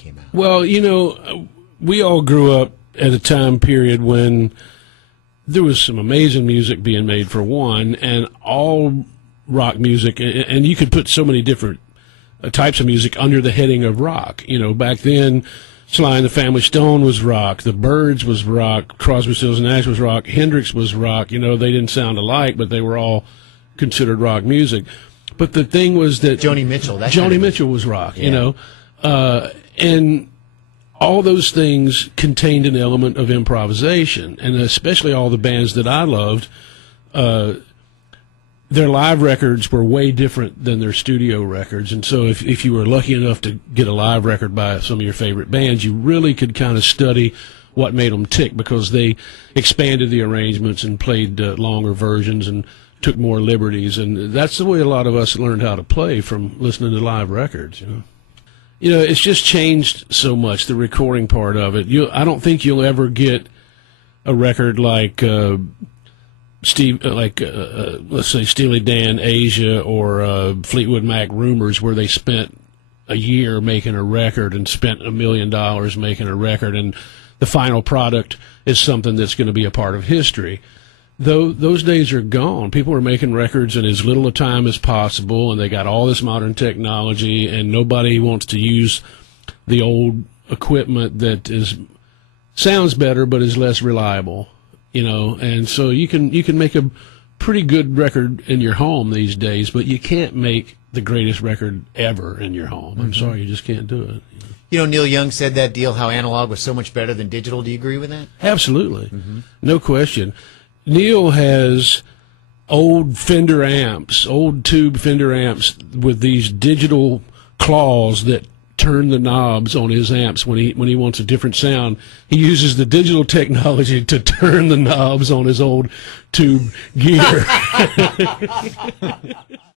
came out? Well, you know, we all grew up at a time period when there was some amazing music being made, for one, and all rock music, and you could put so many different types of music under the heading of rock. You know, back then, Sly and the Family Stone was rock, the Byrds was rock, Crosby, Stills and Nash was rock, Hendrix was rock. You know, they didn't sound alike, but they were all considered rock music. But the thing was that Joni Mitchell was rock. Yeah. You know, and all those things contained an element of improvisation, and especially all the bands that I loved, their live records were way different than their studio records. And so if you were lucky enough to get a live record by some of your favorite bands, you really could kind of study what made them tick, because they expanded the arrangements and played longer versions and took more liberties. And that's the way a lot of us learned how to play, from listening to live records, you know. You know, it's just changed so much, the recording part of it. I don't think you'll ever get a record like let's say Steely Dan Asia, or Fleetwood Mac Rumors, where they spent a year making a record and spent $1 million making a record, and the final product is something that's going to be a part of history. Though those days are gone. People are making records in as little a time as possible, and they got all this modern technology, and nobody wants to use the old equipment that sounds better but is less reliable, you know. And so you can make a pretty good record in your home these days, but you can't make the greatest record ever in your home. I'm sorry, you just can't do it. You know, Neil Young said that deal, how analog was so much better than digital. Do you agree with that? Absolutely. No question. Neil has old Fender amps, old tube Fender amps with these digital claws that turn the knobs on his amps when he wants a different sound. He uses the digital technology to turn the knobs on his old tube gear.